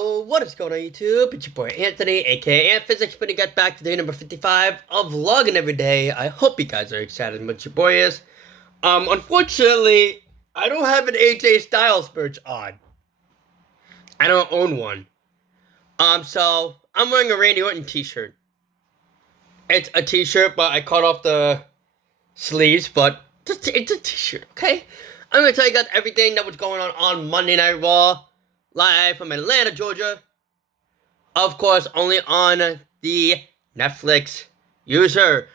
Yo, what is going on YouTube? It's your boy Anthony, aka Antphysics, putting it back to day number 55 of vlogging every day. I hope you guys are excited what your boy is. Unfortunately, I don't have an AJ Styles merch on. I don't own one. So I'm wearing a Randy Orton t-shirt. It's a t-shirt, but I cut off the sleeves, but it's a t-shirt, okay? I'm gonna tell you guys everything that was going on Monday Night Raw. Live from Atlanta, Georgia. Of course, only on the Netflix user.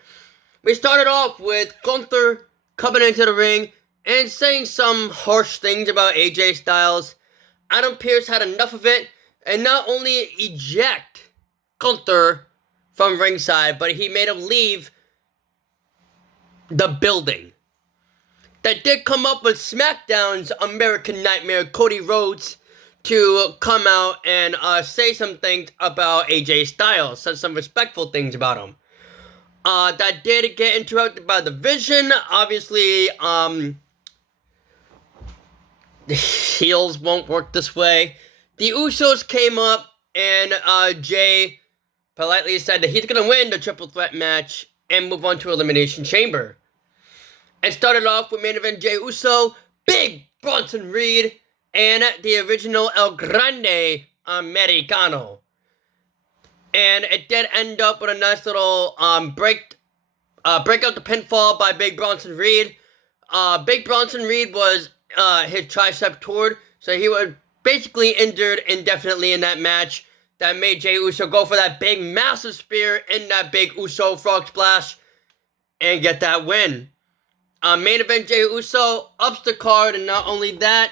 We started off with Gunther coming into the ring and saying some harsh things about AJ Styles. Adam Pearce had enough of it and not only eject Gunther from ringside, but he made him leave the building. That did come up with SmackDown's American Nightmare, Cody Rhodes, to come out and say some things about AJ Styles, said some respectful things about him. That did get interrupted by the Vision. Obviously, the heels won't work this way. The Usos came up and Jay politely said that he's going to win the triple threat match and move on to Elimination Chamber. It started off with main event Jey Uso, Big Bronson Reed, and the original El Grande Americano. And it did end up with a nice little break out the pinfall by Big Bronson Reed. Big Bronson Reed was his tricep torn, so he was basically injured indefinitely in that match. That made Jey Uso go for that big massive spear in that big Uso frog splash and get that win. Main event Jey Uso ups the card, and not only that,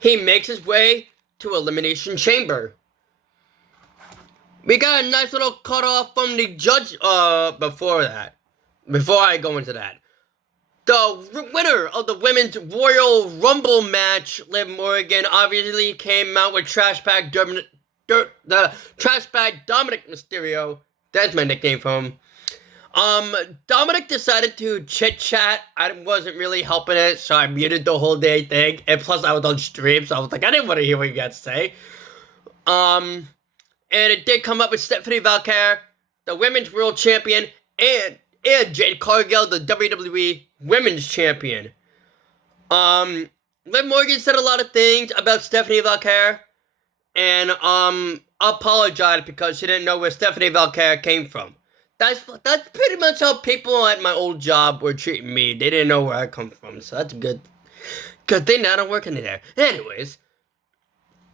he makes his way to Elimination Chamber. We got a nice little cutoff from the judge, before I go into that. The winner of the Women's Royal Rumble match, Liv Morgan, obviously came out with Trash Bag Dominic Mysterio. That's my nickname for him. Dominic decided to chit-chat. I wasn't really helping it, so I muted the whole day thing. And plus, I was on stream, so I was like, I didn't want to hear what you guys say. And it did come up with Stephanie Valkyrie, the Women's World Champion, and Jade Cargill, the WWE Women's Champion. Liv Morgan said a lot of things about Stephanie Valkyrie, and apologized because she didn't know where Stephanie Valkyrie came from. That's pretty much how people at my old job were treating me. They didn't know where I come from, so that's good. Good thing I don't work in there. Anyways,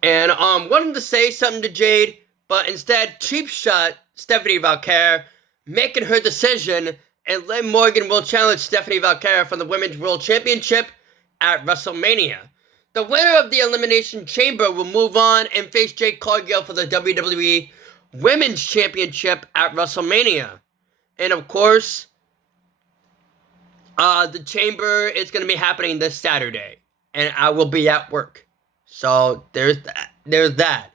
and wanted to say something to Jade, but instead cheap shot Stephanie Valkyrie, making her decision, and Liv Morgan will challenge Stephanie Valkyrie for the Women's World Championship at WrestleMania. The winner of the Elimination Chamber will move on and face Jade Cargill for the WWE Women's Championship at WrestleMania. And of course, the Chamber is going to be happening this Saturday. And I will be at work. So, there's that.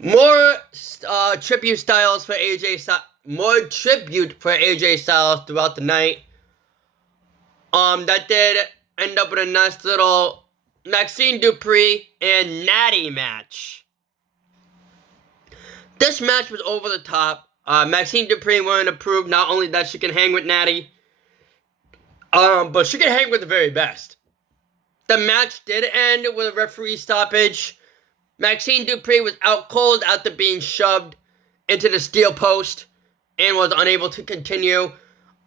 More tribute styles for AJ Styles. More tribute for AJ Styles throughout the night. That did end up with a nice little Maxine Dupri and Natty match. This match was over the top. Maxine Dupri wanted to prove not only that she can hang with Natty, but she can hang with the very best. The match did end with a referee stoppage. Maxine Dupri was out cold after being shoved into the steel post and was unable to continue.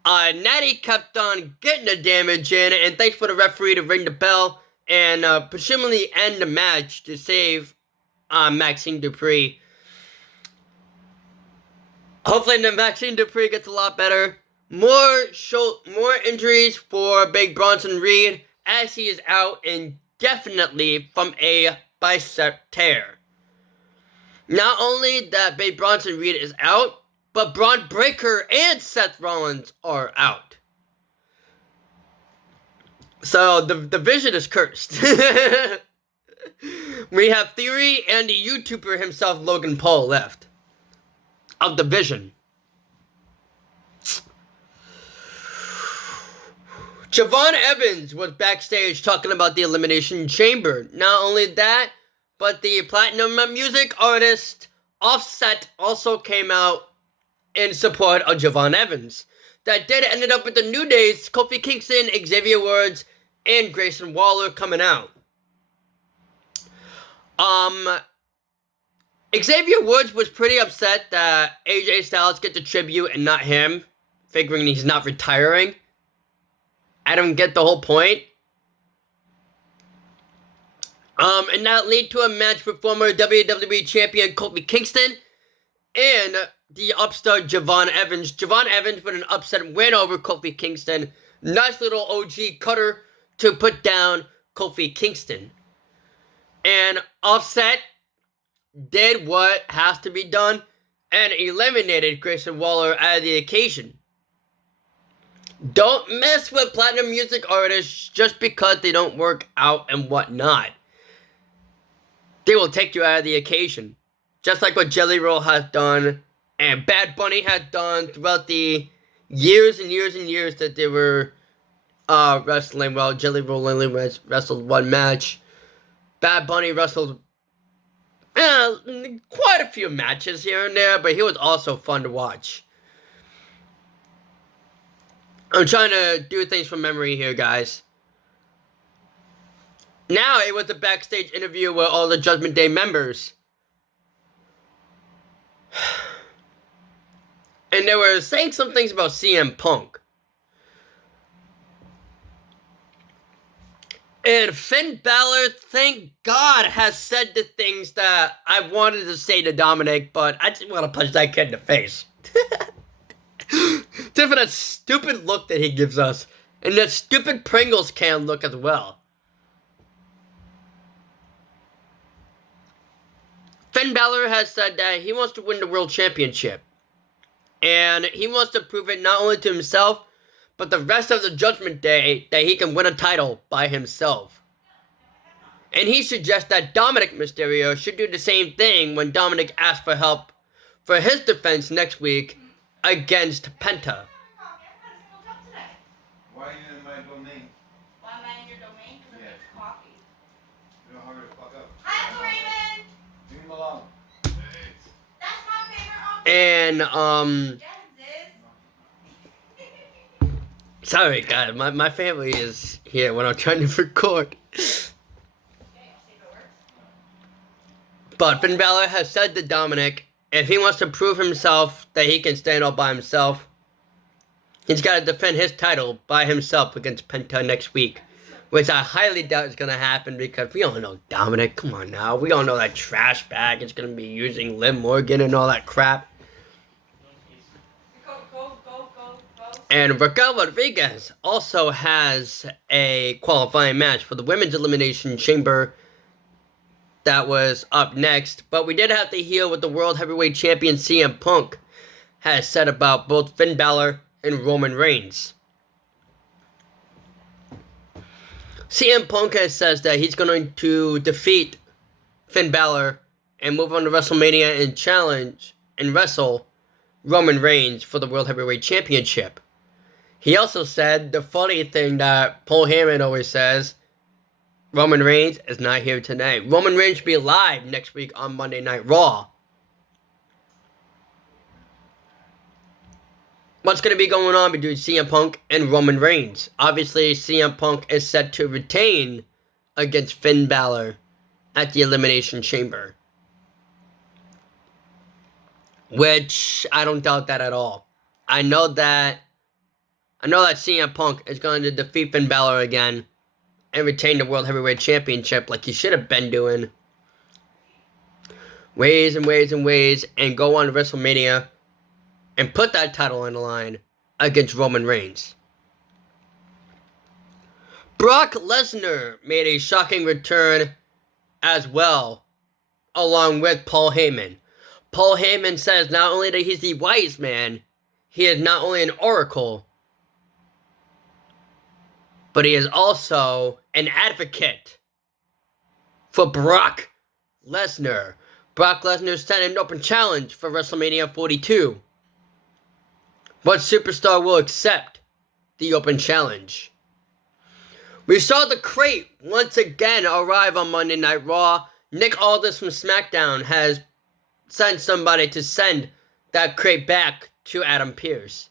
Natty kept on getting the damage in, and thanks for the referee to ring the bell and presumably end the match to save Maxine Dupri. Hopefully the Maxine Dupri gets a lot better. More injuries for Big Bronson Reed as he is out indefinitely from a bicep tear. Not only that Big Bronson Reed is out, but Braun Breaker and Seth Rollins are out. So, the Vision is cursed. We have Theory and the YouTuber himself, Logan Paul, left of the Vision. Javon Evans was backstage talking about the Elimination Chamber. Not only that, but the platinum music artist Offset also came out in support of Javon Evans. That did ended up with the New Days, Kofi Kingston, Xavier Woods, and Grayson Waller coming out. Xavier Woods was pretty upset that AJ Styles get the tribute and not him, figuring he's not retiring. I don't get the whole point. And that led to a match with former WWE Champion Kofi Kingston and the upstart Javon Evans. Javon Evans with an upset win over Kofi Kingston. Nice little OG cutter to put down Kofi Kingston. And Offset did what has to be done and eliminated Grayson Waller out of the occasion. Don't mess with platinum music artists just because they don't work out and whatnot. They will take you out of the occasion. Just like what Jelly Roll has done and Bad Bunny has done throughout the years and years and years that they were wrestling. Well, Jelly Roll only wrestled one match. Bad Bunny wrestled quite a few matches here and there, but he was also fun to watch. I'm trying to do things from memory here, guys. Now it was a backstage interview with all the Judgment Day members. And they were saying some things about CM Punk. And Finn Balor, thank God, has said the things that I wanted to say to Dominic, but I just want to punch that kid in the face. Just for that stupid look that he gives us. And that stupid Pringles can look as well. Finn Balor has said that he wants to win the World Championship. And he wants to prove it not only to himself, but the rest of the Judgment Day that he can win a title by himself. And he suggests that Dominic Mysterio should do the same thing when Dominic asks for help for his defense next week against Penta. Why are you in my domain? Why am I in your domain? Because Yes. it's coffee. You don't hurry the fuck up. Hi, Uncle Raymond! Leave him alone. That's my favorite uncle. And, Yes, sorry guys, my family is here when I'm trying to record. Okay, I'll see if it works. But Finn Balor has said to Dominic, if he wants to prove himself that he can stand all by himself, he's got to defend his title by himself against Penta next week. Which I highly doubt is going to happen because we all know Dominic. Come on now. We all know that trash bag is going to be using Liv Morgan and all that crap. Go. And Raquel Rodriguez also has a qualifying match for the Women's Elimination Chamber that was up next. But we did have to hear what the World Heavyweight Champion CM Punk has said about both Finn Balor and Roman Reigns. CM Punk has says that he's going to defeat Finn Balor and move on to WrestleMania and challenge and wrestle Roman Reigns for the World Heavyweight Championship. He also said the funny thing that Paul Heyman always says, Roman Reigns is not here tonight. Roman Reigns will be live next week on Monday Night Raw. What's going to be going on between CM Punk and Roman Reigns? Obviously, CM Punk is set to retain against Finn Balor at the Elimination Chamber. Which, I don't doubt that at all. I know that CM Punk is going to defeat Finn Balor again and retain the World Heavyweight Championship like he should have been doing. Ways and ways and ways, and go on to WrestleMania and put that title on the line against Roman Reigns. Brock Lesnar made a shocking return as well, along with Paul Heyman. Paul Heyman says not only that he's the wise man, he is not only an oracle, but he is also an advocate for Brock Lesnar. Brock Lesnar sent an open challenge for WrestleMania 42. What superstar will accept the open challenge? We saw the crate once again arrive on Monday Night Raw. Nick Aldis from SmackDown has sent somebody to send that crate back to Adam Pearce.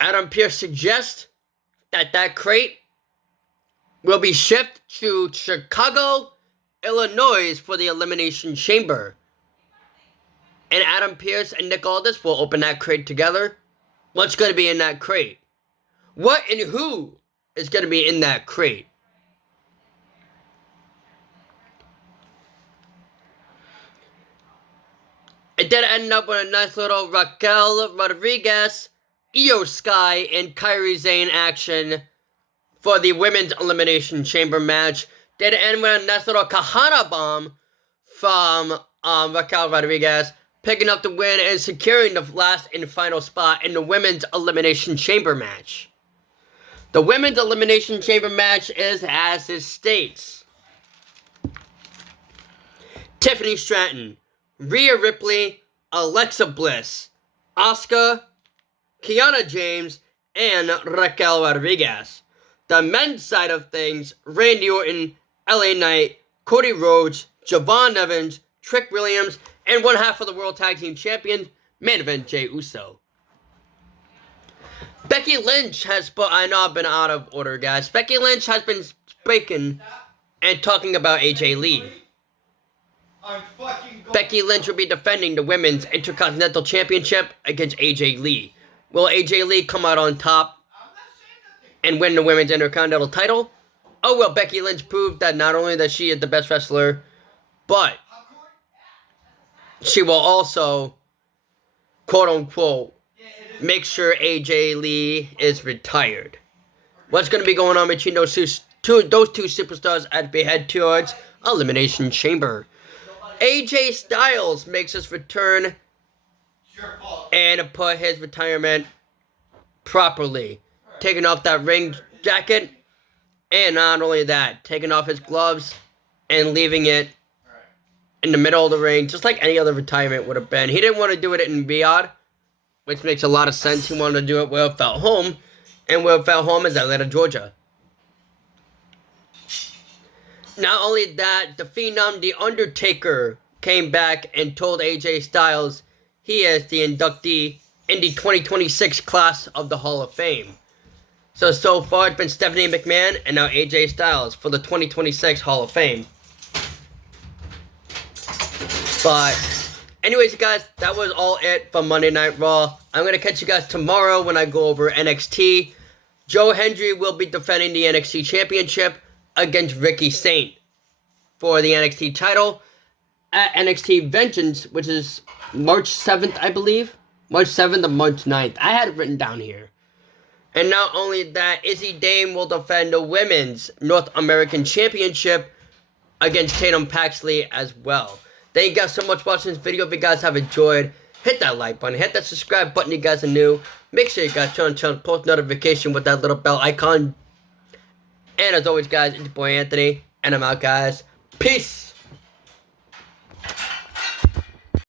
Adam Pearce suggests that that crate will be shipped to Chicago, Illinois for the Elimination Chamber. And Adam Pearce and Nick Aldis will open that crate together. What's going to be in that crate? What and who is going to be in that crate? It did end up with a nice little Raquel Rodriguez, Io Sky, and Kairi Sane action for the Women's Elimination Chamber match. Did end with a nice little Kahana bomb from Raquel Rodriguez, picking up the win and securing the last and final spot in the Women's Elimination Chamber match. The Women's Elimination Chamber match is as it states: Tiffany Stratton, Rhea Ripley, Alexa Bliss, Asuka, Kiana James, and Raquel Rodriguez. The men's side of things: Randy Orton, LA Knight, Cody Rhodes, Javon Evans, Trick Williams, and one half of the World Tag Team Champion, main event Jey Uso. Becky Lynch has, I know I've been out of order, guys. Becky Lynch has been speaking and talking about AJ Lee. Becky Lynch will be defending the Women's Intercontinental Championship against AJ Lee. Will AJ Lee come out on top and win the Women's Intercontinental title? Oh, well, Becky Lynch proved that not only that she is the best wrestler, but she will also, quote-unquote, make sure AJ Lee is retired. What's going to be going on between those two superstars as we head towards Elimination Chamber? AJ Styles makes his return and put his retirement properly. Taking off that ring jacket, and not only that, taking off his gloves and leaving it in the middle of the ring, just like any other retirement would have been. He didn't want to do it in Riyadh, which makes a lot of sense. He wanted to do it where it felt home, and where it felt home is Atlanta, Georgia. Not only that, the Phenom, The Undertaker, came back and told AJ Styles he is the inductee in the 2026 class of the Hall of Fame. So far it's been Stephanie McMahon and now AJ Styles for the 2026 Hall of Fame. But anyways, guys, that was all it for Monday Night Raw. I'm going to catch you guys tomorrow when I go over NXT. Joe Hendry will be defending the NXT Championship against Ricky Saint for the NXT title at NXT Vengeance, which is March 7th, I believe. March 7th or March 9th. I had it written down here. And not only that, Izzy Dame will defend the Women's North American Championship against Tatum Paxley as well. Thank you guys so much for watching this video. If you guys have enjoyed, hit that like button, hit that subscribe button if you guys are new. Make sure you guys turn on post notification with that little bell icon. And as always, guys, it's your boy Anthony, and I'm out, guys. Peace!